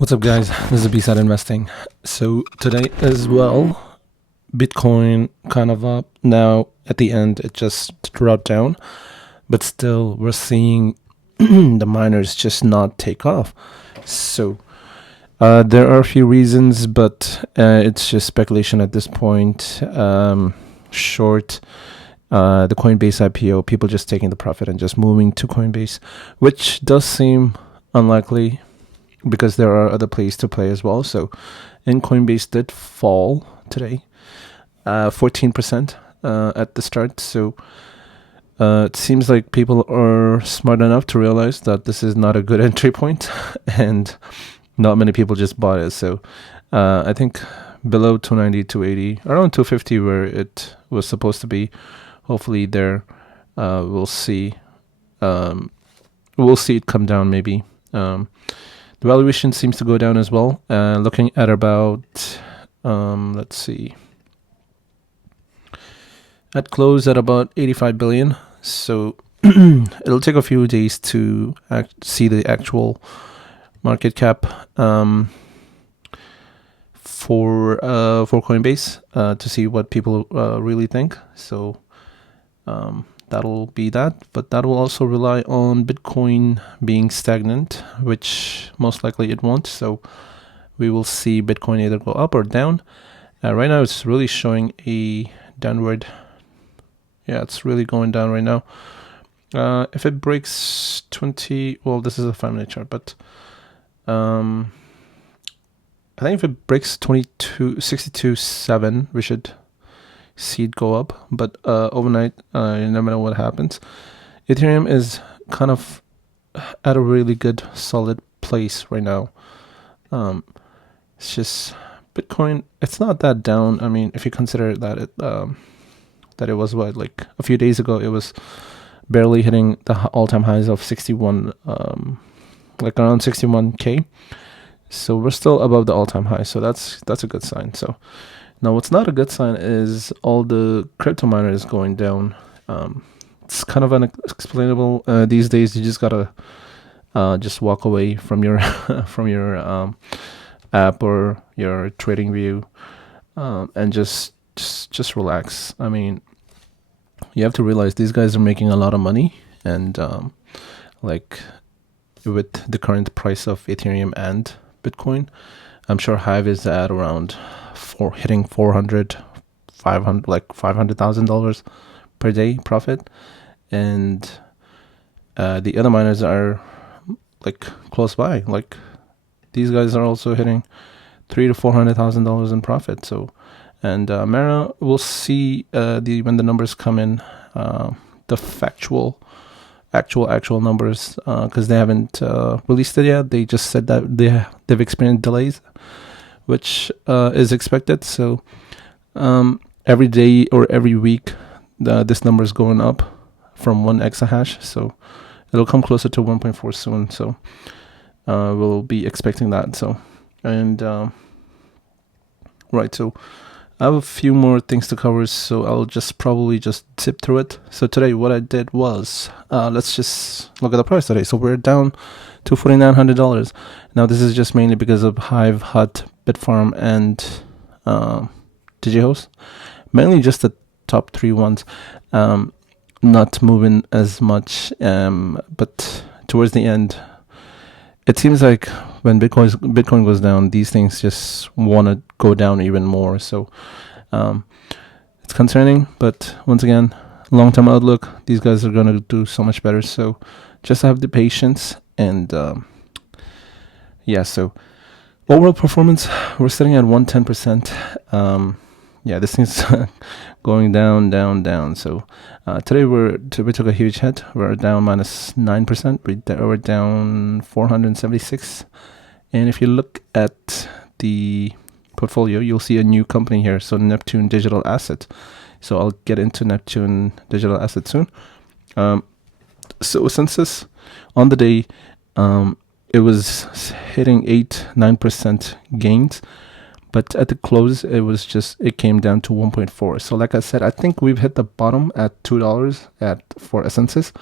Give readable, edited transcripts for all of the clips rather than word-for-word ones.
What's up, guys? This is B-Side Investing. So today as well, Bitcoin kind of up. Now at the end, it just dropped down, but still we're seeing the miners just not take off. So there are a few reasons, but it's just speculation at this point. Short the Coinbase IPO, people just taking the profit and just moving to Coinbase, which does seem unlikely, because there are other plays to play as well. So, and Coinbase did fall today, 14% at the start. So it seems like people are smart enough to realize that this is not a good entry point, and not many people just bought it. So I think below 290, 280, around 250 where it was supposed to be. Hopefully there we'll see it come down maybe. The valuation seems to go down as well. Looking at about, let's see, at close at about 85 billion. So it'll take a few days to see the actual market cap for Coinbase to see what people really think. So that'll be that, but that will also rely on Bitcoin being stagnant, which most likely it won't. So we will see Bitcoin either go up or down. Right now it's really showing a downward. Yeah, it's really going down right now. If it breaks 20, well, this is a 5-minute chart, but I think if it breaks 62.7, we should see it go up, but overnight you never know what happens. Ethereum is kind of at a really good solid place right now. It's just Bitcoin, it's not that down. I mean, if you consider that it was what, like a few days ago, it was barely hitting the all-time highs of 61, like around 61k. So we're still above the all-time high, so that's a good sign. So now, what's not a good sign is all the crypto miners going down. It's kind of unexplainable these days. You just gotta just walk away from your from your app or your trading view, and just relax. I mean, you have to realize these guys are making a lot of money, and like with the current price of Ethereum and Bitcoin, I'm sure Hive is at around hitting 400, 500, like $500,000 per day profit, and the other miners are like close by. Like these guys are also hitting $300,000 to $400,000 in profit. So, and Mara, we'll see when the numbers come in, the actual numbers, because they haven't released it yet. They just said that they've experienced delays, which is expected. So every day or every week, this number is going up from 1 exahash. So it'll come closer to 1.4 soon. So we'll be expecting that. So, and right. So I have a few more things to cover, so I'll probably just zip through it. So today what I did was, let's just look at the price today. So we're down to $4,900. Now this is just mainly because of Hive, Hut, Bitfarm, and DigiHost. Mainly just the top three ones, not moving as much. But towards the end, it seems like when Bitcoin goes down, these things just want to go down even more. So it's concerning. But once again, long-term outlook, these guys are going to do so much better. So just have the patience. And yeah, so overall performance, we're sitting at 110%. Yeah, this thing's going down. So today we took a huge hit. We're down minus 9%. We're down 476. And if you look at the portfolio, you'll see a new company here. So Neptune Digital Asset. So I'll get into Neptune Digital Asset soon. So since this on the day, it was hitting 8-9% gains, but at the close it came down to 1.4. So like I said, I think we've hit the bottom at $2 for Essences.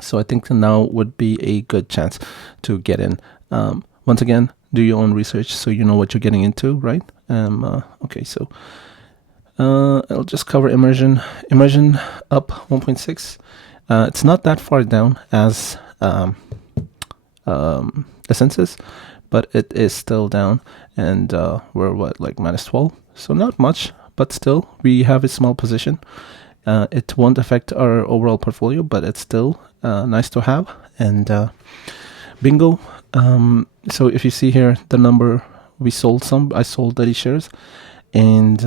So I think now would be a good chance to get in. once again, do your own research so you know what you're getting into, right? Okay, so I'll just cover immersion. Immersion up 1.6. It's not that far down as the census, but it is still down, and we're what, like -12, so not much, but still we have a small position. It won't affect our overall portfolio, but it's still nice to have. And bingo. So if you see here the number, we sold some. I sold 30 shares, and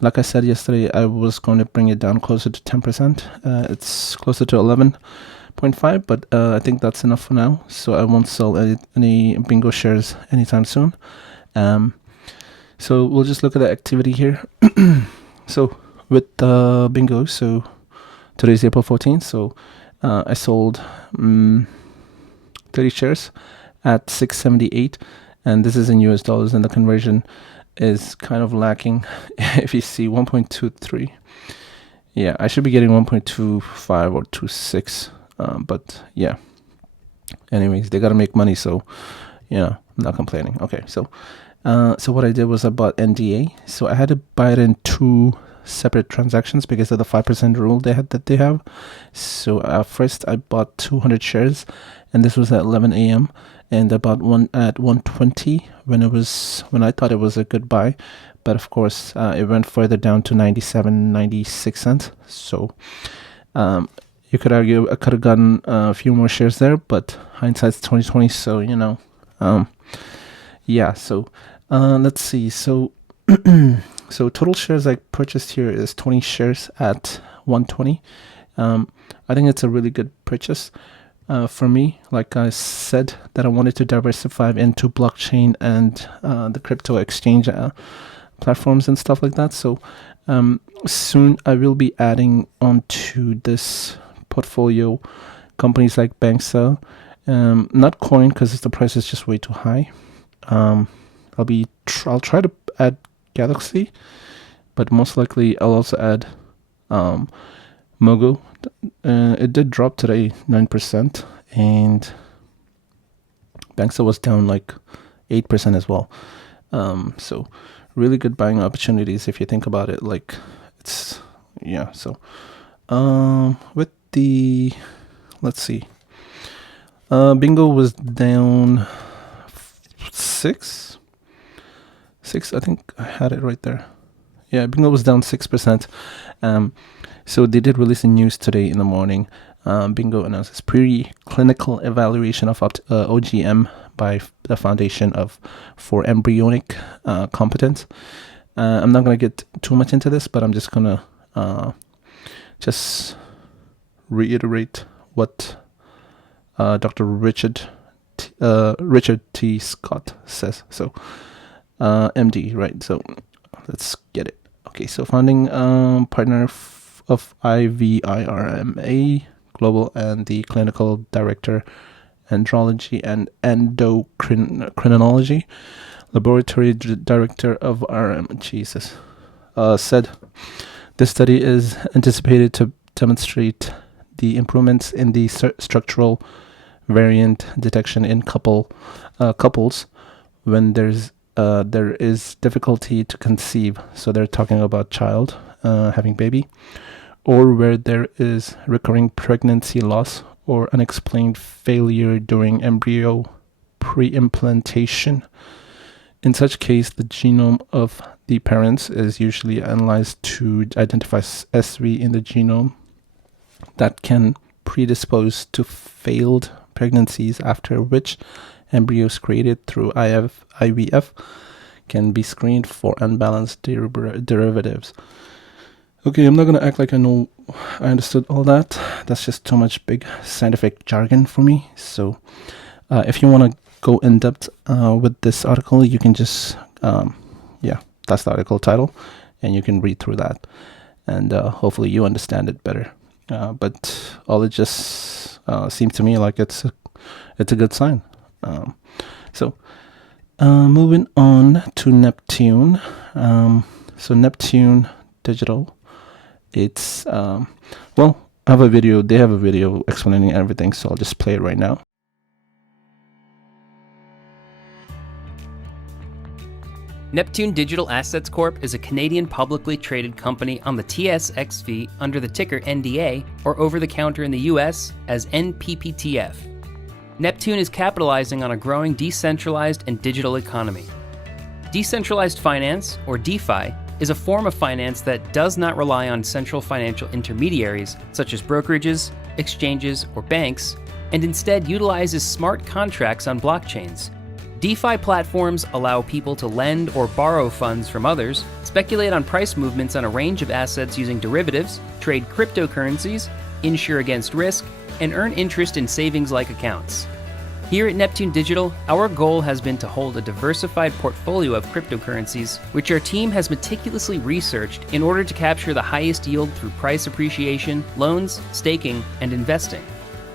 like I said yesterday, I was going to bring it down closer to 10%. It's closer to 11.5, but I think that's enough for now, so I won't sell any bingo shares anytime soon. So we'll just look at the activity here. So with bingo, so today's April 14th, so I sold 30 shares at 678, and this is in US dollars, and the conversion is kind of lacking. If you see 1.23, yeah, I should be getting 1.25 or 26, but yeah, anyways, they gotta make money, so yeah, I'm not complaining. Okay, so what I did was I bought NDA. So I had to buy it in 2 separate transactions because of the 5% rule they have. So first I bought 200 shares, and this was at 11 a.m. and I bought one at 120 when I thought it was a good buy, but of course it went further down to 96 cents. So you could argue I could have gotten a few more shares there, but hindsight's 2020. So yeah. So let's see. So so total shares I purchased here is 20 shares at 120. I think it's a really good purchase for me. Like I said, that I wanted to diversify into blockchain and the crypto exchange platforms and stuff like that. So soon I will be adding onto this portfolio companies like Banksa, not Coin because the price is just way too high. I'll try to add Galaxy, but most likely I'll also add Mogo. It did drop today 9%, and Banksa was down like 8% as well. So really good buying opportunities if you think about it. Like it's So with the, let's see, bingo was down 6. I think I had it right there. Yeah, bingo was down 6%. So they did release a news today in the morning. Bingo announces pre-clinical evaluation of OGM by the Foundation for Embryonic Competence. I'm not going to get too much into this, but I'm just going to just reiterate what Dr. Richard T. Scott says. So MD, right? So let's get it. Okay, so founding partner of IVIRMA Global and the clinical director, andrology and endocrinology, laboratory director of said this study is anticipated to demonstrate the improvements in the structural variant detection in couples when there is difficulty to conceive. So they're talking about child having baby, or where there is recurring pregnancy loss or unexplained failure during embryo pre-implantation. In such case, the genome of the parents is usually analyzed to identify SV in the genome that can predispose to failed pregnancies, after which embryos created through IVF can be screened for unbalanced derivatives. Okay, I'm not going to act like I understood all that. That's just too much big scientific jargon for me. So if you want to go in depth with this article, you can just, that's the article title, and you can read through that, and hopefully you understand it better. But all it just seems to me like it's a good sign. So moving on to Neptune. So Neptune Digital. It's I have a video. They have a video explaining everything, so I'll just play it right now. Neptune Digital Assets Corp is a Canadian publicly traded company on the TSXV under the ticker NDA, or over the counter in the US as NPPTF. Neptune is capitalizing on a growing decentralized and digital economy. Decentralized finance, or DeFi, is a form of finance that does not rely on central financial intermediaries such as brokerages, exchanges, or banks, and instead utilizes smart contracts on blockchains. DeFi platforms allow people to lend or borrow funds from others, speculate on price movements on a range of assets using derivatives, trade cryptocurrencies, insure against risk, and earn interest in savings-like accounts. Here at Neptune Digital, our goal has been to hold a diversified portfolio of cryptocurrencies, which our team has meticulously researched in order to capture the highest yield through price appreciation, loans, staking, and investing.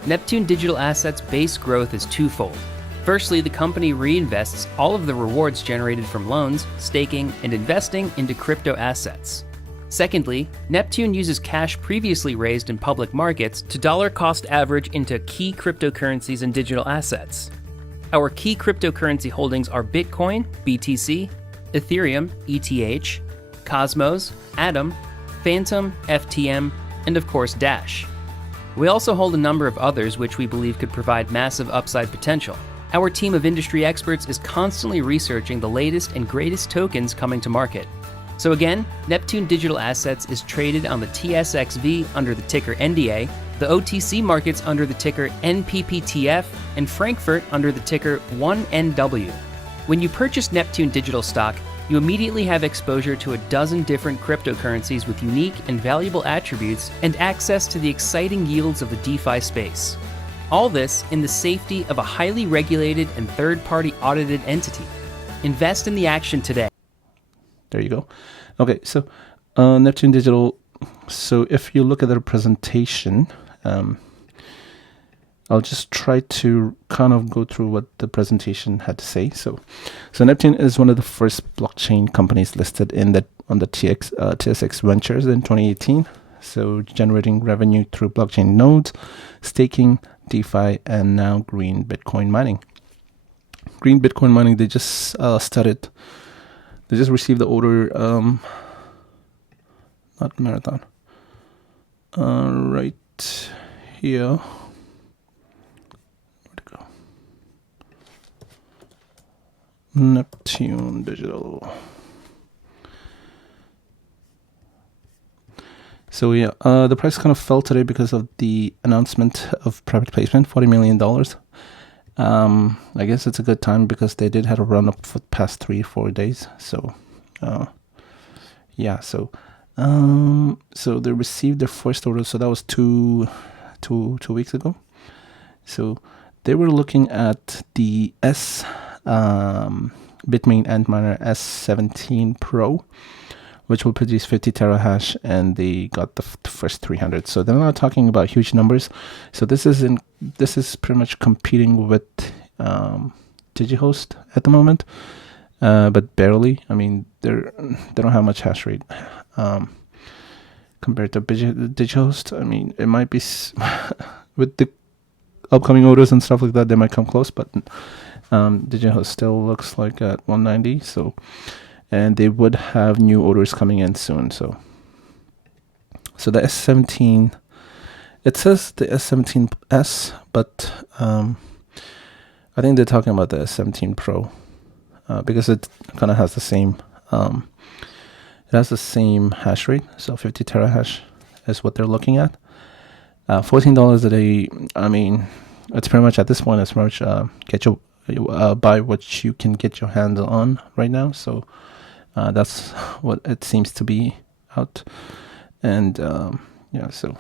Neptune Digital Assets' base growth is twofold. Firstly, the company reinvests all of the rewards generated from loans, staking, and investing into crypto assets. Secondly, Neptune uses cash previously raised in public markets to dollar cost average into key cryptocurrencies and digital assets. Our key cryptocurrency holdings are Bitcoin, BTC, Ethereum, ETH, Cosmos, Atom, Phantom, FTM, and of course Dash. We also hold a number of others which we believe could provide massive upside potential. Our team of industry experts is constantly researching the latest and greatest tokens coming to market. So again, Neptune Digital Assets is traded on the TSXV under the ticker NDA, the OTC markets under the ticker NPPTF, and Frankfurt under the ticker 1NW. When you purchase Neptune Digital stock, you immediately have exposure to a dozen different cryptocurrencies with unique and valuable attributes and access to the exciting yields of the DeFi space. All this in the safety of a highly regulated and third-party audited entity. Invest in the action today. There you go. Okay, so Neptune Digital. So if you look at their presentation, I'll just try to kind of go through what the presentation had to say. So Neptune is one of the first blockchain companies listed on the TSX Ventures in 2018. So generating revenue through blockchain nodes, staking, DeFi, and now green Bitcoin mining. Green Bitcoin mining, they just started. They just received the order, not Marathon. Right here. Where'd it go? Neptune Digital. So yeah, the price kind of fell today because of the announcement of private placement, $40 million. I guess it's a good time because they did have a run up for the past 3-4 days. So, yeah. So they received their first order. So that was two weeks ago. So they were looking at the Bitmain Antminer S17 Pro, which will produce 50 terahash, and they got the first 300. So they're not talking about huge numbers. So this is pretty much competing with DigiHost at the moment, but barely. I mean, they don't have much hash rate compared to DigiHost. I mean, it might be with the upcoming orders and stuff like that, they might come close, but DigiHost still looks like at 190. So. And they would have new orders coming in soon. So the S17, it says the S17S, but I think they're talking about the S17 Pro because it kind of has the same hash rate. So 50 terahash is what they're looking at. $14 a day. I mean, it's pretty much at this point. It's pretty much buy what you can get your hands on right now. So. That's what it seems to be out, and yeah. So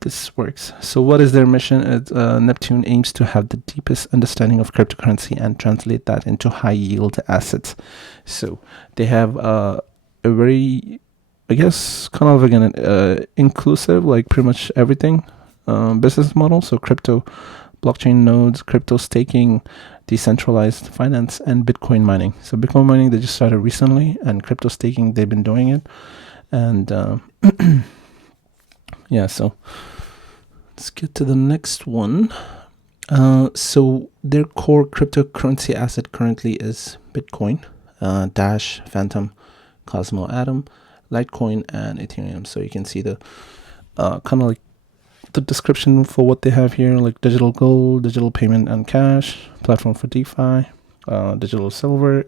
this works. So what is their mission? Neptune aims to have the deepest understanding of cryptocurrency and translate that into high yield assets. So they have a very, I guess, kind of again inclusive, like pretty much everything business model. So crypto, blockchain nodes, crypto staking, decentralized finance, and Bitcoin mining. So Bitcoin mining, they just started recently, and crypto staking, they've been doing it. And yeah, so let's get to the next one. So their core cryptocurrency asset currently is Bitcoin, Dash, Phantom, Cosmo Atom, Litecoin, and Ethereum. So you can see the kind of like the description for what they have here, like digital gold, digital payment and cash, platform for DeFi, digital silver,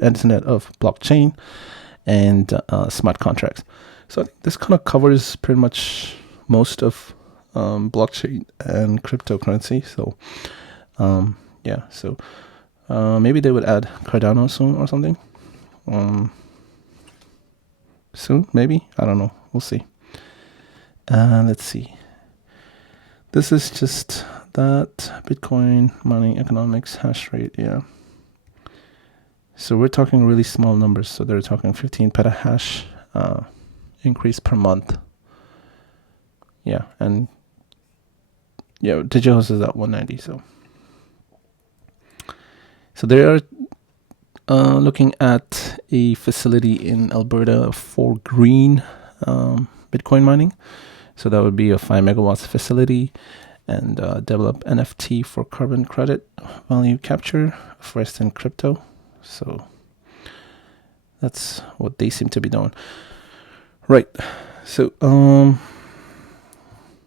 internet of blockchain, and smart contracts. So I think this kind of covers pretty much most of blockchain and cryptocurrency. So yeah, so maybe they would add Cardano soon or something. Soon, maybe, I don't know, we'll see. Let's see. This is just that Bitcoin mining economics hash rate. Yeah. So we're talking really small numbers. So they're talking 15 petahash increase per month. Yeah, and yeah, Digihost is at 190. So they are looking at a facility in Alberta for green Bitcoin mining. So that would be a 5 megawatts facility, and develop NFT for carbon credit value capture, first in crypto. So that's what they seem to be doing. Right. So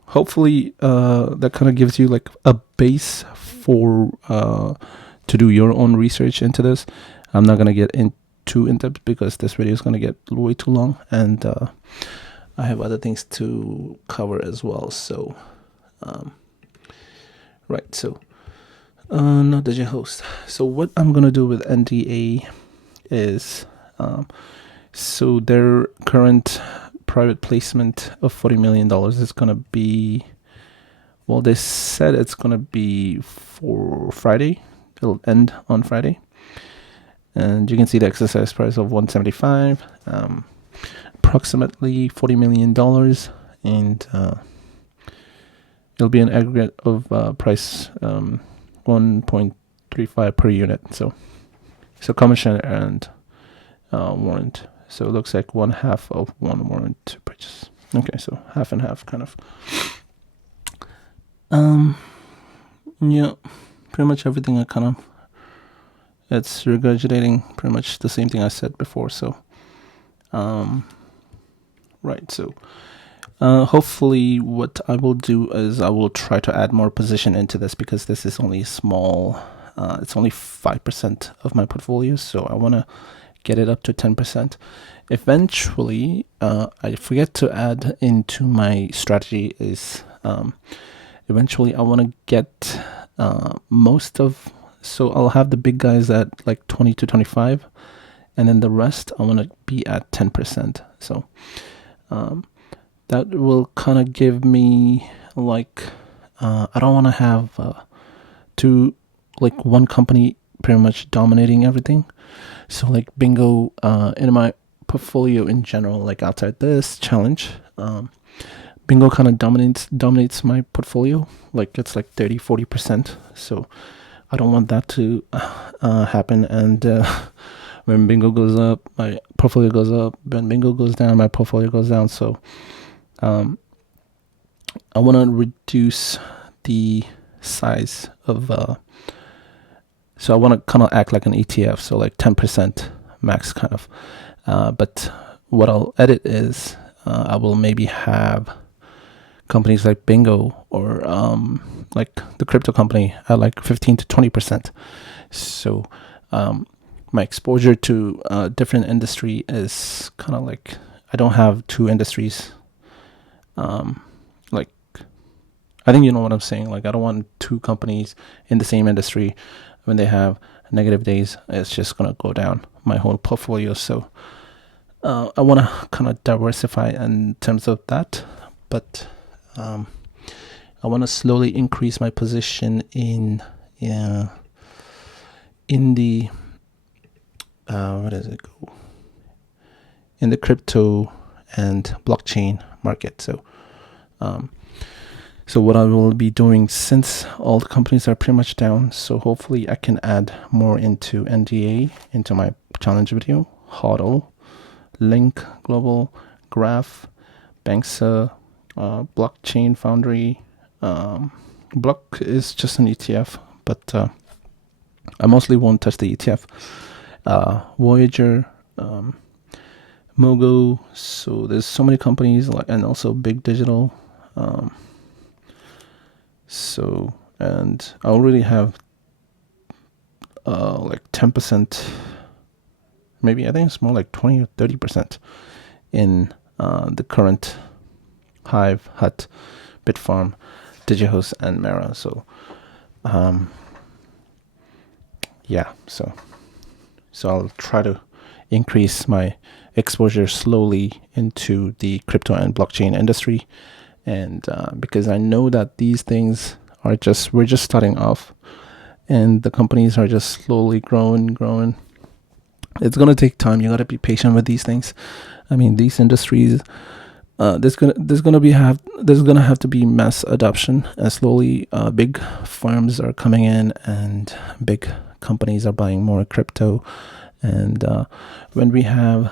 hopefully that kind of gives you like a base for to do your own research into this. I'm not going to get too in depth because this video is going to get way too long, and I have other things to cover as well. So right, so not Digihost. So what I'm going to do with NDA is so their current private placement of $40 million is going to be, well, they said it's going to be for Friday. It'll end on Friday. And you can see the exercise price of 175, approximately $40 million. And it'll be an aggregate of price 1.35 per unit. So commission and warrant. So it looks like 1/2 of one warrant to purchase. Okay, so half and half kind of. Yeah, pretty much everything I kind of, it's regurgitating pretty much the same thing I said before. So right, so hopefully what I will do is I will try to add more position into this, because this is only small. It's only 5% of my portfolio, so I want to get it up to 10%. Eventually, I forget to add into my strategy is eventually I want to get most of, so I'll have the big guys at like 20 to 25, and then the rest I want to be at 10%. So that will kind of give me like I don't want to have one company pretty much dominating everything. So like Bingo in my portfolio in general, like outside this challenge, Bingo kind of dominates my portfolio. Like it's like 30-40%. So I don't want that to happen. And when Bingo goes up, my portfolio goes up. When Bingo goes down, my portfolio goes down. So I want to reduce the size of so I want to kind of act like an ETF, so like 10% max kind of. But what I'll edit is I will maybe have companies like Bingo or like the crypto company at like 15 to 20%. So my exposure to different industry is kind of like, I don't have two industries. Like, I think you know what I'm saying. Like, I don't want two companies in the same industry. When they have negative days, it's just going to go down my whole portfolio. So I want to kind of diversify in terms of that. But I want to slowly increase my position in the where does it go? In the crypto and blockchain market. So so what I will be doing, since all the companies are pretty much down, so hopefully I can add more into NDA, into my challenge video, HODL, Link, Global, Graph, Banksa, Blockchain Foundry, Block is just an ETF, but I mostly won't touch the ETF. Voyager, Mogo. So there's so many companies, and also Big Digital. And I already have 10%, maybe I think it's more like 20 or 30% in the current Hive, Hut, Bitfarm, Digihost, and Mara. So so I'll try to increase my exposure slowly into the crypto and blockchain industry, and because I know that these things we're just starting off, and the companies are just slowly growing. It's gonna take time. You gotta be patient with these things. I mean, these industries, there's gonna have to be mass adoption, and slowly big firms are coming in, and big companies are buying more crypto. And when we have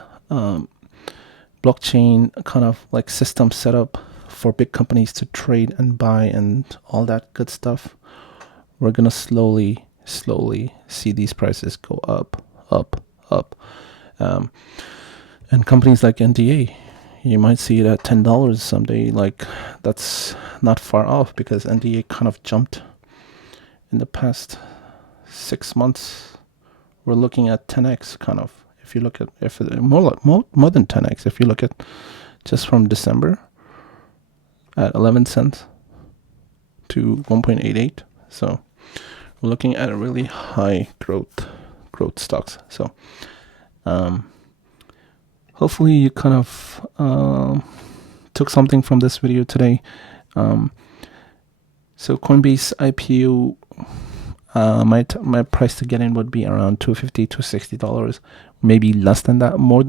blockchain kind of like system set up for big companies to trade and buy and all that good stuff, we're gonna slowly see these prices go up. And companies like NDA, you might see it at $10 someday. Like, that's not far off, because NDA kind of jumped in the past 6 months. We're looking at 10x kind of. If you look at more than 10x, if you look at just from December at 11 cents to 1.88. So we're looking at a really high growth stocks. So hopefully you kind of took something from this video today. So Coinbase IPO, my price to get in would be around $250 to $60, maybe less than that, more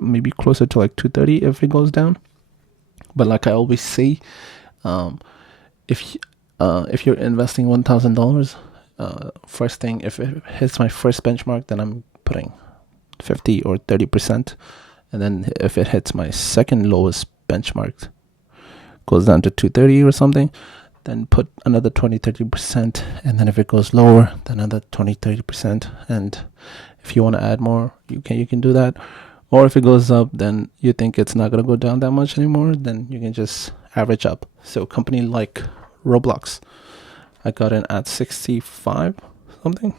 maybe closer to like $230 if it goes down. But like I always say, if you're investing $1,000, first thing, if it hits my first benchmark, then I'm putting 50 or 30%, and then if it hits my second lowest benchmark, goes down to 230 or something, then put another 20-30%, and then if it goes lower, then another 20-30%. And if you want to add more, you can do that. Or if it goes up, then you think it's not going to go down that much anymore, then you can just average up. So company like Roblox, I got in at 65 something.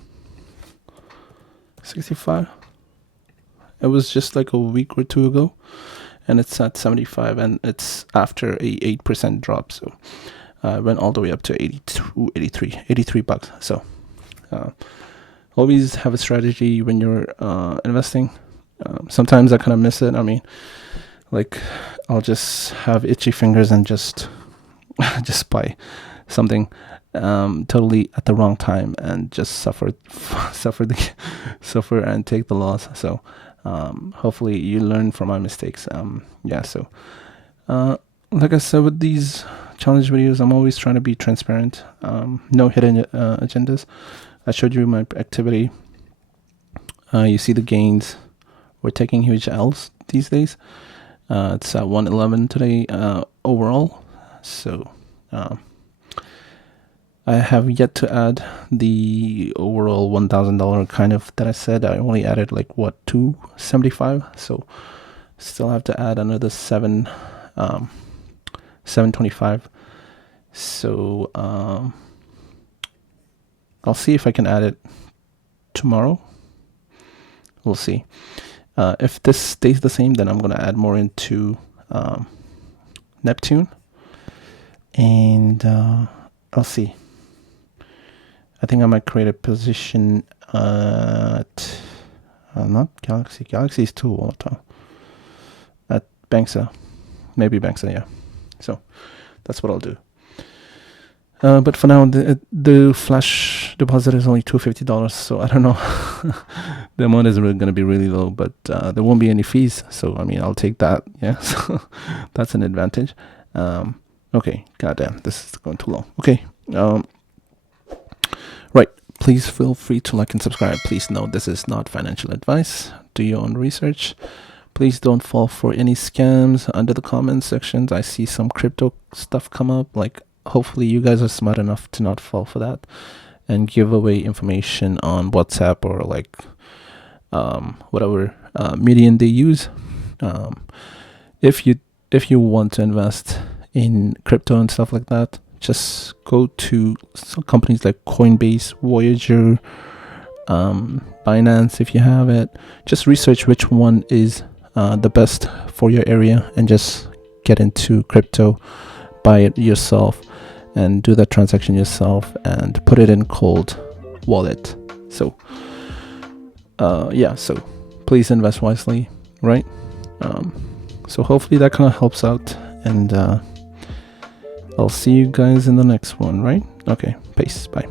65. It was just like a week or two ago, and it's at 75, and it's after a 8% drop. So went all the way up to 83 bucks. So always have a strategy when you're investing. Sometimes I kind of miss it. I mean, like, I'll just have itchy fingers and just buy something totally at the wrong time, and just suffer and take the loss. So hopefully you learn from my mistakes. So like I said, with these challenge videos, I'm always trying to be transparent. No hidden agendas. I showed you my activity. You see the gains. We're taking huge L's these days. It's at 111 today overall. So I have yet to add the overall $1,000 kind of that I said. I only added like what, $275. So still have to add another $725. So I'll see if I can add it tomorrow. We'll see. If this stays the same, then I'm going to add more into Neptune. And I'll see. I think I might create a position at not Galaxy. Galaxy is too volatile. At Banksa. Maybe Banksa, yeah. So that's what I'll do. But for now, the flash deposit is only $250, so I don't know. The amount is going to be really low, but there won't be any fees. So, I mean, I'll take that. Yeah, so that's an advantage. Okay, goddamn, this is going too long. Okay, right. Please feel free to like and subscribe. Please note this is not financial advice. Do your own research. Please don't fall for any scams. Under the comment sections, I see some crypto stuff come up, like hopefully you guys are smart enough to not fall for that and give away information on WhatsApp or like whatever medium they use. If you want to invest in crypto and stuff like that, just go to some companies like Coinbase, Voyager, Binance if you have it. Just research which one is the best for your area and just get into crypto, buy it yourself and do that transaction yourself and put it in cold wallet. So so please invest wisely, right? So hopefully that kind of helps out, and I'll see you guys in the next one, right? Okay, peace, bye.